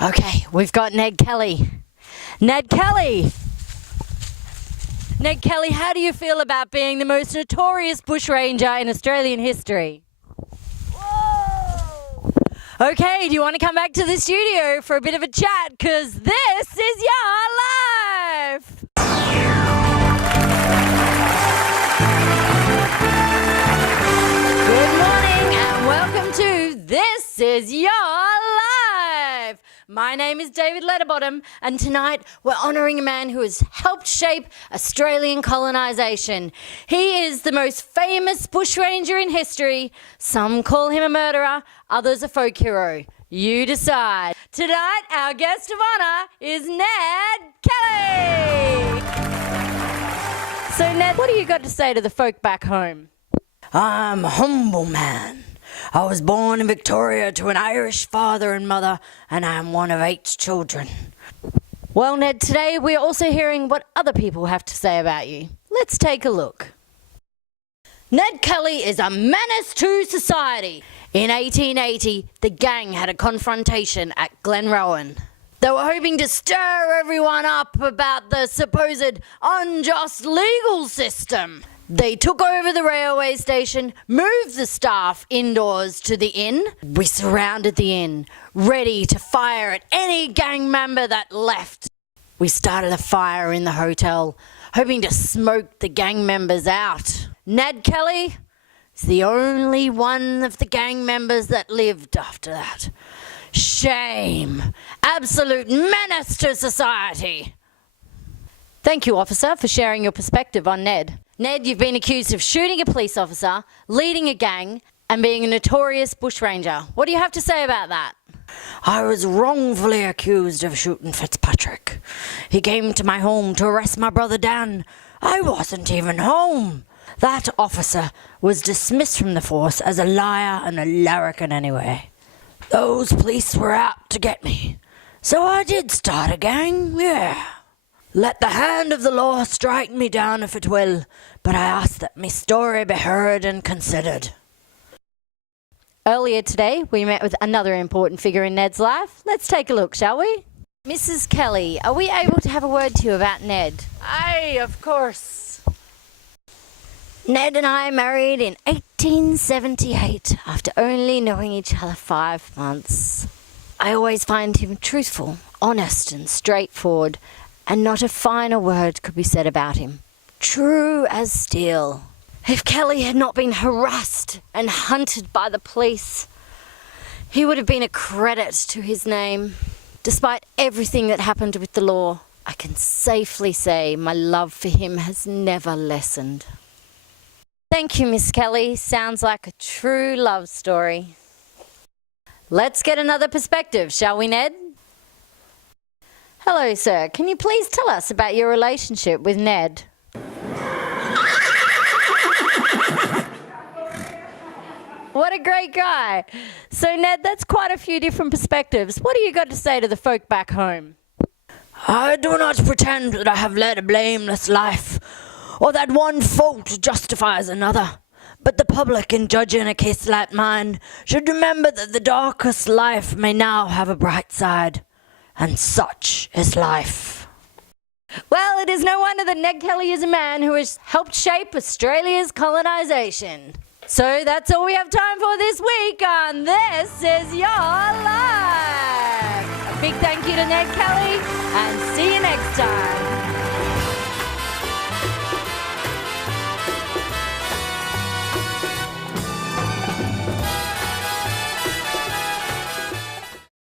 Okay, we've got Ned Kelly. Ned Kelly! Ned Kelly, how do you feel about being the most notorious bushranger in Australian history? Whoa! Okay, do you want to come back to the studio for a bit of a chat? Because this is your life! Good morning and welcome to This Is Your Life! My name is David Letterbottom, and tonight we're honouring a man who has helped shape Australian colonisation. He is the most famous bushranger in history. Some call him a murderer, others a folk hero. You decide. Tonight, our guest of honour is Ned Kelly! So Ned, what do you got to say to the folk back home? I'm a humble man. I was born in Victoria to an Irish father and mother, and I am one of 8 children. Well, Ned, today we're also hearing what other people have to say about you. Let's take a look. Ned Kelly is a menace to society. In 1880, the gang had a confrontation at Glenrowan. They were hoping to stir everyone up about the supposed unjust legal system. They took over the railway station, moved the staff indoors to the inn. We surrounded the inn, ready to fire at any gang member that left. We started a fire in the hotel, hoping to smoke the gang members out. Ned Kelly is the only one of the gang members that lived after that. Shame. Absolute menace to society. Thank you, officer, for sharing your perspective on Ned. Ned, you've been accused of shooting a police officer, leading a gang, and being a notorious bushranger. What do you have to say about that? I was wrongfully accused of shooting Fitzpatrick. He came to my home to arrest my brother Dan. I wasn't even home. That officer was dismissed from the force as a liar and a larrikin anyway. Those police were out to get me. So I did start a gang, yeah. Let the hand of the law strike me down if it will, but I ask that my story be heard and considered. Earlier today, we met with another important figure in Ned's life. Let's take a look, shall we? Mrs. Kelly, are we able to have a word to you about Ned? Aye, of course. Ned and I married in 1878 after only knowing each other 5 months. I always find him truthful, honest and straightforward, and not a finer word could be said about him. True as steel. If Kelly had not been harassed and hunted by the police, he would have been a credit to his name. Despite everything that happened with the law, I can safely say my love for him has never lessened. Thank you, Miss Kelly. Sounds like a true love story. Let's get another perspective, shall we, Ned? Hello, sir. Can you please tell us about your relationship with Ned? What a great guy. So, Ned, that's quite a few different perspectives. What do you got to say to the folk back home? I do not pretend that I have led a blameless life, or that one fault justifies another. But the public, in judging a case like mine, should remember that the darkest life may now have a bright side. And such is life. Well, it is no wonder that Ned Kelly is a man who has helped shape Australia's colonisation. So that's all we have time for this week on This Is Your Life. A big thank you to Ned Kelly, and see you next time.